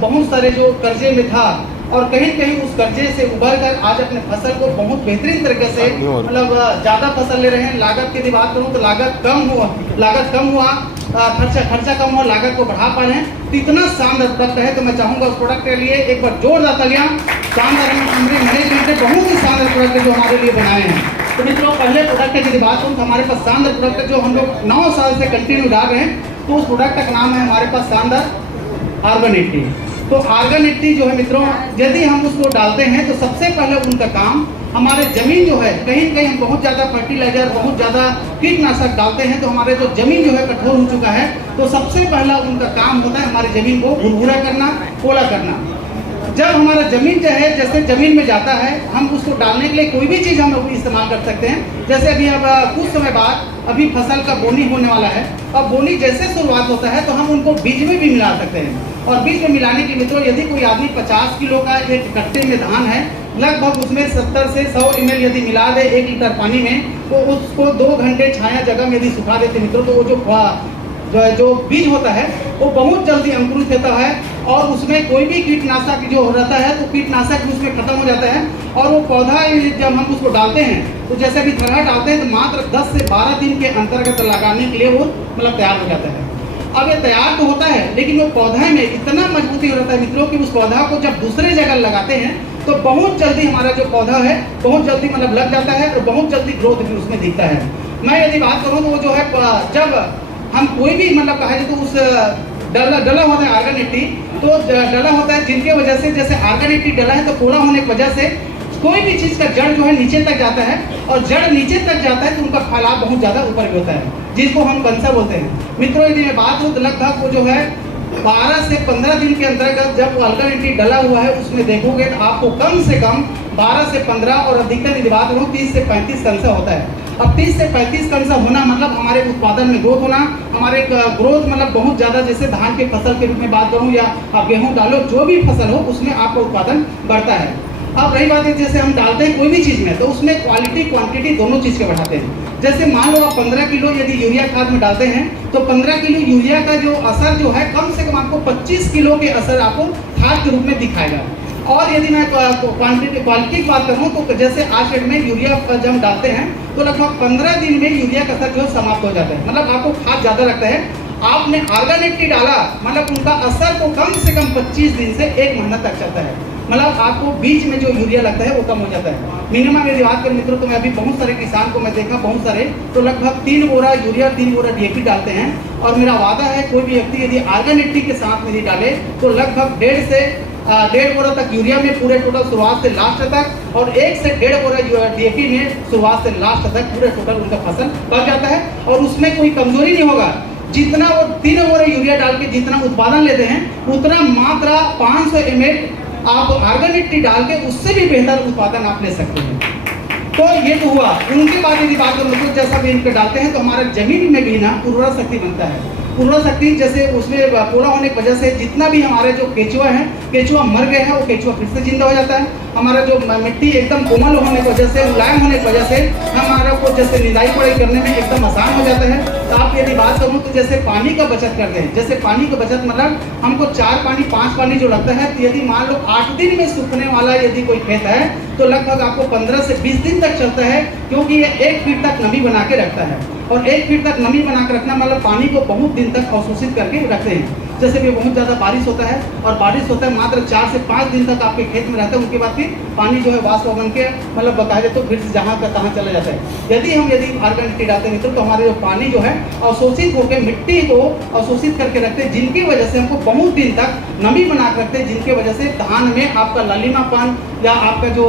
बहुत सारे जो कर्जे में था और कहीं कहीं उस कर्जे से उभर कर आज अपने फसल को बहुत बेहतरीन तरीके से मतलब ज़्यादा फसल ले रहे हैं। लागत की बात करूँ तो लागत कम हुआ, खर्चा कम हुआ, लागत को बढ़ा पा रहे हैं। तो इतना शानदार प्रोडक्ट है, तो मैं चाहूँगा उस प्रोडक्ट के लिए एक बार जोरदार तालियां। शानदार मैनेजमेंट ने बहुत ही शानदार प्रोडक्ट जो हमारे लिए बनाए हैं। तो मित्रों, पहले प्रोडक्ट की बात करूँ तो हमारे पास शानदार प्रोडक्ट जो हम लोग 9 साल से कंटिन्यू डाल रहे हैं, तो उस प्रोडक्ट का नाम है हमारे पास शानदार आर्गन 80। तो आर्गन 80 जो है मित्रों, यदि हम उसको डालते हैं तो सबसे पहले उनका काम हमारे जमीन जो है, कहीं कहीं हम बहुत ज़्यादा फर्टिलाइजर, बहुत ज़्यादा कीटनाशक डालते हैं तो हमारे जो जमीन जो है कठोर हो चुका है, तो सबसे पहला उनका काम होता है हमारी जमीन को उर्वरा करना, पोला करना। जब हमारा जमीन जो है, जैसे जमीन में जाता है, हम उसको डालने के लिए कोई भी चीज़ हम इस्तेमाल कर सकते हैं। जैसे अभी अब कुछ समय बाद अभी फसल का बोनी होने वाला है, और बोनी जैसे शुरुआत होता है तो हम उनको बीज में भी मिला सकते हैं। और बीज में मिलाने के मित्रों, यदि कोई आदमी 50 किलो का एक कट्टे में धान है, लगभग उसमें 70 से 100 ml यदि मिला दे 1 लीटर पानी में, तो उसको 2 घंटे छाया जगह में यदि सुखा देते मित्रों, तो वो जो बीज होता है वो बहुत जल्दी अंकुरित होता है और उसमें कोई भी कीटनाशक जो रहता है तो कीटनाशक भी उसमें खत्म हो जाता है। और वो पौधा जब हम उसको डालते हैं तो जैसे अभी थरहा डालते हैं तो मात्र 10 से 12 दिन के अंतर्गत लगाने के लिए वो मतलब तैयार हो जाता है। अब ये तैयार तो होता है, लेकिन वो पौधा में इतना मजबूती हो जाता है मित्रों कि उस पौधा को जब दूसरे जगह लगाते हैं तो बहुत जल्दी हमारा जो पौधा है बहुत जल्दी मतलब लग जाता है और बहुत जल्दी ग्रोथ भी उसमें दिखता है। मैं यदि बात करूँ तो वो जो है, जब हम कोई भी मतलब कहा जाए तो उस डला होता है आर्गन 80, तो डला होता है जिनके वजह से, जैसे आर्गन 80 डला है तो पोला होने की वजह से कोई भी चीज़ का जड़ जो है नीचे तक जाता है, और जड़ नीचे तक जाता है तो उनका फैलाव बहुत ज़्यादा ऊपर भी होता है, जिसको हम कंसा बोलते हैं। मित्रों, यदि मैं बात करूँ तो लगभग वो जो है 12 से 15 दिन के अंतर्गत जब वो आर्गन 80 डला हुआ है उसमें देखोगे तो आपको कम से कम 12 से 15 और अधिकतर यदि बात करूँ 30 से 35 कंसा होता है। अब 30 से 35 कंसा होना मतलब हमारे उत्पादन में ग्रोथ होना, हमारे ग्रोथ मतलब बहुत ज़्यादा, जैसे धान के फसल के रूप में बात करूँ या आप गेहूँ डालो, जो भी फसल हो उसमें आपका उत्पादन बढ़ता है। अब रही बात है, जैसे हम डालते हैं कोई भी चीज़ में तो उसमें क्वालिटी क्वांटिटी दोनों चीज़ के बढ़ाते हैं। जैसे मान लो आप 15 किलो यदि यूरिया खाद में डालते हैं तो 15 किलो यूरिया का जो असर जो है कम से कम आपको 25 किलो के असर आपको खाद के रूप में दिखाएगा। और यदि मैं क्वालिटी की बात करूँ तो जैसे आज डेट में यूरिया जब हम डालते हैं तो लगभग 15 दिन में यूरिया का असर जो समाप्त हो जाता है, मतलब आपको खाद ज़्यादा लगता है। आपने आर्गन 80 डाला मतलब उनका असर तो कम से कम 25 दिन से 1 महीना तक चलता है, मतलब आपको बीच में जो यूरिया लगता है वो कम हो जाता है। मिनिमम यदि बात करें मित्रों तो मैं अभी बहुत सारे किसान को मैं देखा, बहुत सारे तो लगभग 3 बोरा यूरिया 3 बोरा DAP डालते हैं। और मेरा वादा है कोई भी व्यक्ति यदि आर्गन 80 के साथ में डाले तो लगभग 1.5 बोरा तक यूरिया में पूरे टोटल शुरुआत से लास्ट तक, और 1 से 1.5 बोरा DAP में शुरुआत से लास्ट तक पूरे टोटल उनका फसल बढ़ जाता है और उसमें कोई कमजोरी नहीं होगा। जितना वो 3 बोरा यूरिया डाल के जितना उत्पादन लेते हैं उतना मात्रा 500 ml आप आर्गन 80 डाल के उससे भी बेहतर उत्पादन आप ले सकते हैं। तो ये तो हुआ। उनके बाद यदि बात करूँ तो जैसा भी इनके डालते हैं तो हमारे जमीन में भी ना उर्वरा शक्ति बनता है। उर्वरा शक्ति जैसे उसमें पोला होने की वजह से जितना भी हमारे जो केचुआ है, केचुआ मर गए हैं, वो केचुआ फिर से जिंदा हो जाता है। हमारा जो मिट्टी एकदम कोमल होने की वजह से, मुलायम होने की वजह से हमारा को जैसे निदाई पढ़ाई करने में एकदम आसान हो जाता है। तो आप यदि बात करूँ तो जैसे पानी का बचत करते हैं, जैसे पानी का बचत मतलब हमको 4 पानी 5 पानी जो लगता है, तो यदि मान लो 8 दिन में सूखने वाला यदि कोई खेत है तो लगभग आपको 15 से 20 दिन तक चलता है, क्योंकि ये 1 फीट तक नमी बना के रखता है। और 1 फीट तक नमी बना के रखना मतलब पानी को बहुत दिन तक अवशोषित करके रखते हैं। जैसे भी बहुत ज़्यादा बारिश होता है और बारिश होता है मात्र 4 से 5 दिन तक आपके खेत में रहता है, उसके बाद फिर पानी जो है वाष्प बन के मतलब बकायदे तो फिर से जहाँ का तहाँ चला जाता है। यदि हम आर्गन 80 डालते हैं मित्रों तो हमारे जो पानी जो है अवशोषित होकर मिट्टी को अवशोषित करके रखते हैं, जिनकी वजह से हमको बहुत दिन तक नमी बना के रखते हैं, जिनकी वजह से धान में आपका लालिमापन या आपका जो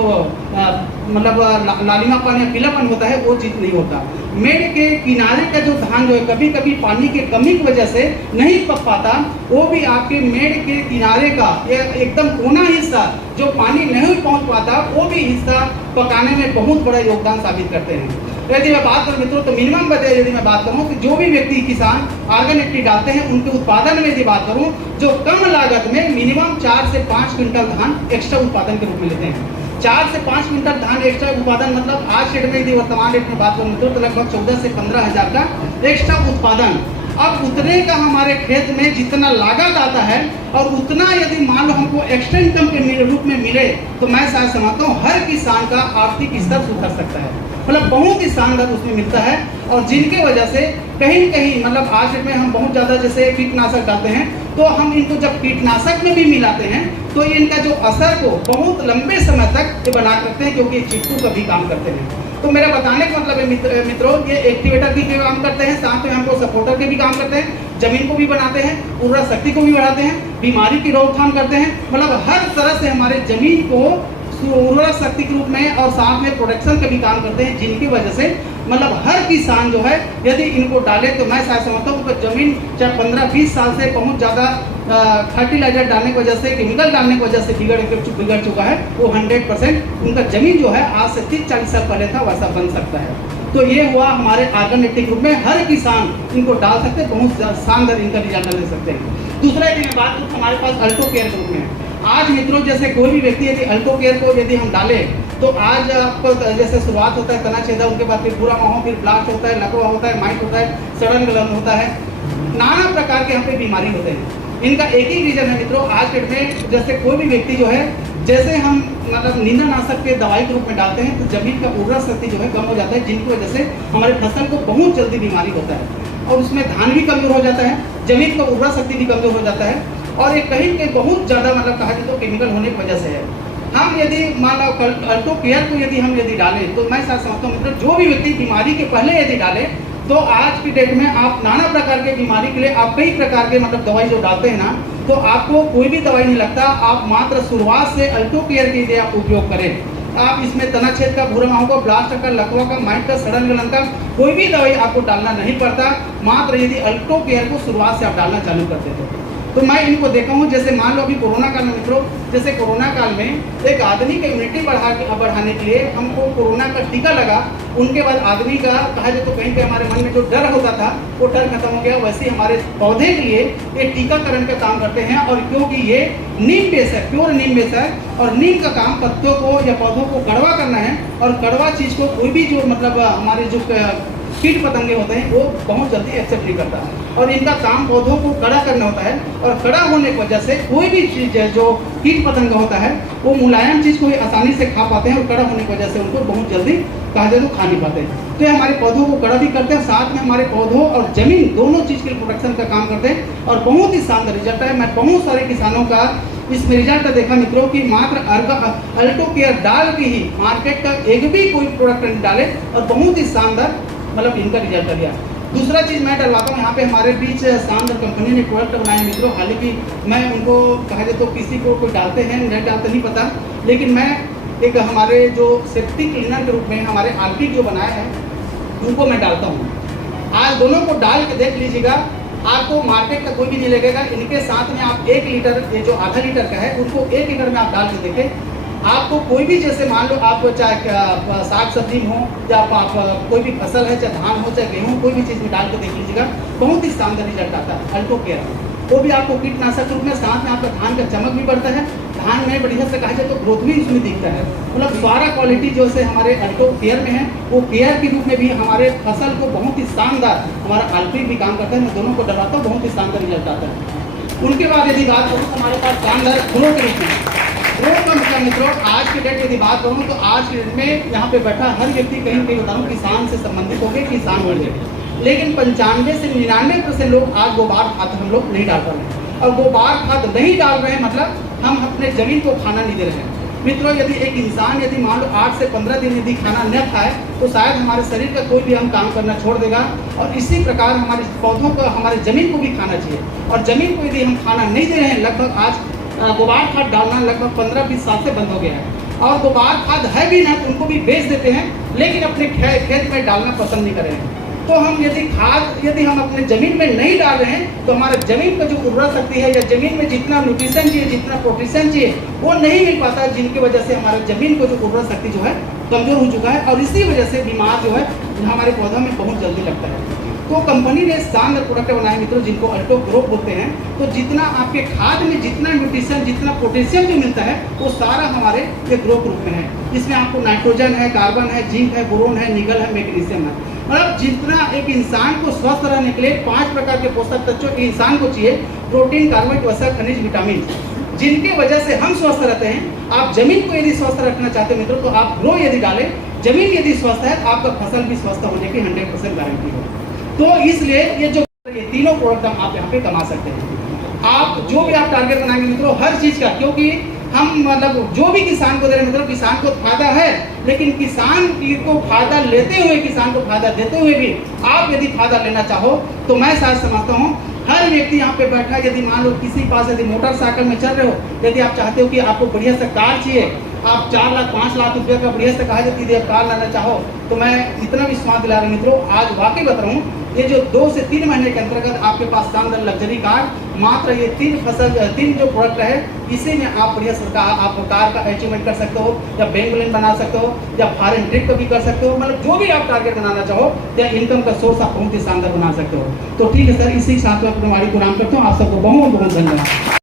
मतलब लालिमापन या पीलापन होता है वो चीज़ नहीं होता। मेड़ के किनारे का जो धान जो है कभी कभी पानी की कमी की वजह से नहीं पक पाता, वो भी आपके मेड़ के किनारे का एकदम कोना हिस्सा जो पानी नहीं पहुंच पाता, वो भी हिस्सा पकाने में बहुत बड़ा योगदान साबित करते हैं। यदि मैं बात करूँ मित्रों तो मिनिमम बजे यदि मैं बात करूँ तो जो भी व्यक्ति किसान आर्गन 80 डालते हैं उनके उत्पादन में यदि बात करूँ जो कम लागत में मिनिमम 4 से 5 क्विंटल धान एक्स्ट्रा उत्पादन के रूप में लेते हैं। 4 से 5 क्विंटल धान एक्स्ट्रा उत्पादन मतलब आज डेट में यदि वर्तमान डेट में बात करूँ मित्रों तो लगभग 14 से 15 हज़ार का एक्स्ट्रा उत्पादन अब उतने का हमारे खेत में जितना लागत आता है और उतना यदि मान लो हमको एक्स्ट्रा इनकम के रूप में मिले तो मैं शायद समझता हूँ हर किसान का आर्थिक स्तर सुधर सकता है। मतलब बहुत ही शानदार उसमें मिलता है। और जिनके वजह से कहीं न कहीं मतलब आज में हम बहुत ज़्यादा जैसे कीटनाशक डालते हैं तो हम इनको जब कीटनाशक में भी मिलाते हैं तो इनका जो असर को बहुत लंबे समय तक ये बना करते हैं, क्योंकि चिपकू का भी काम करते हैं। तो मेरा बताने का मतलब है मित्रों, ये एक्टिवेटर भी काम करते हैं, साथ में हमको सपोर्टर के भी काम करते हैं, जमीन को भी बनाते हैं, उर्वरा शक्ति को भी बढ़ाते हैं, बीमारी की रोकथाम करते हैं। मतलब हर तरह से हमारे जमीन को उर्वरा शक्ति के रूप में और साथ में प्रोटेक्शन का भी काम करते हैं, जिनकी वजह से मतलब हर किसान जो है यदि इनको डाले तो मैं शायद समझता हूँ कि जमीन चाहे 15-20 साल से बहुत ज़्यादा फर्टिलाइजर डालने की वजह से, केमिकल डालने की वजह से बिगड़ चुका है, वो 100% उनका जमीन जो है आज से 30-40 साल पहले था वैसा बन सकता है। तो ये हुआ हमारे ऑर्गेनिक रूप में हर किसान इनको डाल सकते हैं, बहुत शानदार इनका रिजल्ट ले सकते हैं। दूसरा यदि मैं बात करूँ हमारे पास अल्टो केयर ग्रुप में आज मित्रों जैसे कोई भी व्यक्ति यदि अल्टो केयर को यदि हम डालें तो आज आपको जैसे शुरुआत होता है तना छेदा, उनके बाद फिर बुरा माहो, फिर ब्लास्ट होता है, लकवा होता है, माइट होता है, सड़न गलन होता है, नाना प्रकार के यहाँ पे बीमारी होते हैं। इनका एक ही रीजन है मित्रों, आज के डेट में जैसे कोई भी व्यक्ति जो है जैसे हम मतलब नींदनाशक के दवाई के रूप में डालते हैं तो जमीन का उर्वरा शक्ति जो है कम हो जाता है, जिनकी वजह से हमारे फसल को बहुत जल्दी बीमारी होता है और उसमें धान भी कमजोर हो जाता है, जमीन का उर्वरा शक्ति भी कमजोर हो जाता है। और एक कहीं के बहुत ज़्यादा मतलब कहा जाए तो केमिकल होने की वजह से है। हम यदि मान लो अल्टो केयर को यदि डालें तो मैं साथ समझता हूँ मित्रों, जो भी व्यक्ति बीमारी के पहले यदि डाले तो आज की डेट में आप नाना प्रकार के बीमारी के लिए आप कई प्रकार के मतलब दवाई जो डालते हैं ना, तो आपको कोई भी दवाई नहीं लगता। आप मात्र शुरुआत से अल्टो केयर के लिए आप उपयोग करें। आप इसमें तना छेद का, भूरा माहो का, ब्लास्ट का, लकवा का, माइट का, सड़न गलन का कोई भी दवाई आपको डालना नहीं पड़ता, मात्र यदि अल्टो केयर को शुरुआत से आप डालना चालू कर देते तो मैं इनको देखा हूँ। जैसे मान लो अभी कोरोना काल में मित्रों, जैसे कोरोना काल में एक आदमी का इम्यूनिटी बढ़ाने के लिए हमको कोरोना का टीका लगा, उनके बाद आदमी का कहा जाए तो कहीं पे हमारे मन में जो डर होता था वो डर खत्म हो गया। वैसे हमारे पौधे के लिए ये टीकाकरण का काम करते हैं और क्योंकि ये नीम बेस है, प्योर नीम बेस है और नीम का काम पत्तों को या पौधों को कड़वा करना है और कड़वा चीज़ को कोई भी जो मतलब हमारे जो कीट पतंगे होते हैं वो बहुत जल्दी एक्सेप्ट नहीं करता और इनका काम पौधों को कड़ा करना होता है और कड़ा होने की वजह से कोई भी चीज़ जो कीट पतंग होता है वो मुलायम चीज़ को भी आसानी से खा पाते हैं और कड़ा होने की वजह से उनको बहुत जल्दी कहा जाए तो खा नहीं पाते हैं। तो ये हमारे पौधों को कड़ा भी करते हैं, साथ में हमारे पौधों और जमीन दोनों चीज़ के प्रोटेक्शन का काम करते हैं और बहुत ही शानदार रिजल्ट है। मैं बहुत सारे किसानों का इसमें रिजल्ट देखा मित्रों की मात्र अल्टो केयर डाल के ही मार्केट का एक भी कोई प्रोडक्ट नहीं डाले और बहुत ही शानदार मतलब इनका रिजल्ट आ गया। दूसरा चीज़ मैं डलवाता हूँ, यहाँ पे हमारे बीच शानदार कंपनी ने प्रोडक्ट बनाए मित्रों। हालांकि मैं उनको कहा जाए तो किसी को कोई डालते हैं नहीं डालते नहीं पता, लेकिन मैं एक हमारे जो सेफ्टी क्लीनर के रूप में हमारे आर्किड जो बनाए हैं उनको मैं डालता हूँ। आज दोनों को डाल के देख लीजिएगा, आपको मार्केट का कोई भी नहीं लगेगा। इनके साथ में आप 1 लीटर ये जो आधा लीटर का है उनको 1 लीटर में आप डाल के देखें, आपको कोई भी जैसे मान लो आप चाहे साग सब्जी हो या आप कोई भी फसल है, चाहे धान हो चाहे गेहूँ, कोई भी चीज़ में डाल के देख लीजिएगा, बहुत ही शानदार रिजल्ट आता है अल्टो केयर। वो भी आपको कीटनाशक रूप में, साथ में आपका धान का चमक भी बढ़ता है, धान में बढ़िया से कहा जाए तो ग्रोथ भी इसमें दिखता है। मतलब सारा क्वालिटी जो से हमारे अल्टो केयर में है वो केयर के रूप में भी हमारे फसल को बहुत ही शानदार हमारा आर्किड भी काम करता है। मैं दोनों को डराता हूँ, बहुत ही शानदार रिजल्ट आता है। उनके बाद यदि बात करूँ हमारे पास शानदार ग्रो के रूप में, ग्रो का मतलब मित्रों आज के डेट यदि बात करूँ तो आज के डेट में यहाँ पे बैठा हर व्यक्ति कहीं कहीं बताऊँ किसान से संबंधित हो गए, किसान हो गए, लेकिन 95 से 99% लोग आज गोबर खाद हम लोग नहीं डाल रहे हैं। और गोबर खाद नहीं डाल रहे हैं मतलब हम अपने जमीन को खाना नहीं दे रहे हैं। मित्रों यदि एक इंसान यदि मान लो 8 से 15 दिन यदि खाना न खाए तो शायद हमारे शरीर का कोई भी हम काम करना छोड़ देगा। और इसी प्रकार हमारे पौधों को, हमारे जमीन को भी खाना चाहिए और जमीन को यदि हम खाना नहीं दे रहे हैं, लगभग आज गोबर खाद डालना लगभग 15-20 साल से बंद हो गया है और गोबर खाद है भी ना तो उनको भी बेच देते हैं, लेकिन अपने खेत में डालना पसंद नहीं कर रहे हैं। तो हम यदि हम अपने ज़मीन में नहीं डाल रहे हैं तो हमारे ज़मीन का जो उर्वरा शक्ति है या ज़मीन में जितना न्यूट्रिशन चाहिए, जितना प्रोटीशन चाहिए वो नहीं मिल पाता, जिनकी वजह से हमारे ज़मीन को जो उर्वरा शक्ति जो है कमज़ोर हो चुका है और इसी वजह से बीमार जो है हमारे पौधों में बहुत जल्दी लगता है। तो कंपनी ने शानदार प्रोडक्ट बनाए मित्रों जिनको अल्टो ग्रो बोलते हैं। तो जितना आपके खाद में जितना न्यूट्रिशन, जितना पोटेशियम जो मिलता है वो सारा हमारे ये ग्रो ग्रुप में है। इसमें आपको नाइट्रोजन है, कार्बन है, जिंक है, बोरोन है, निकल है, मैग्नीशियम है। मतलब जितना एक इंसान को स्वस्थ रहने के लिए 5 प्रकार के पोषक तत्व इंसान को चाहिए, प्रोटीन, कार्बोहाइड्रेट, वसा, खनिज, विटामिन, जिनके वजह से हम स्वस्थ रहते हैं। आप जमीन को यदि स्वस्थ रखना चाहते हैं मित्रों, तो आप ग्रो यदि डालें, जमीन यदि स्वस्थ है तो आपका फसल भी स्वस्थ होने की 100% गारंटी है। तो इसलिए ये तीनों प्रोडक्ट आप यहाँ पे कमा सकते हैं। आप जो भी आप टारगेट बनाएंगे मित्रों हर चीज का, क्योंकि हम मतलब जो भी किसान को दे रहे हैं मित्रों, किसान को फायदा है, लेकिन किसान को फायदा लेते हुए, किसान को फायदा देते हुए भी आप यदि फायदा लेना चाहो तो मैं शायद समझता हूँ हर व्यक्ति यहाँ पे बैठा, यदि मान लो किसी पास यदि मोटरसाइकिल में चल रहे हो, यदि आप चाहते हो कि आपको बढ़िया सा कार चाहिए, आप 4 लाख 5 लाख रुपये का बढ़िया से कहा जाती है कार लाना चाहो, तो मैं इतना विश्वास दिला रहा हूँ मित्रों, आज वाकई बता रहा हूँ, ये जो 2 से 3 महीने के अंतर्गत आपके पास शानदार लग्जरी कार, मात्र ये 3 जो प्रोडक्ट है, इसी में आप बढ़िया सरकार आप कार का अचीवमेंट कर सकते हो, या बैंक बैलेंस बना सकते हो, या फॉरेन ट्रिप का भी कर सकते हो, मतलब जो भी आप टारगेट बनाना चाहो, या इनकम का सोर्स आप बहुत ही शानदार बना सकते हो। तो ठीक है सर, इसी के साथ में अपनी वाणी को नाम करता हूँ। आप सबको बहुत बहुत धन्यवाद।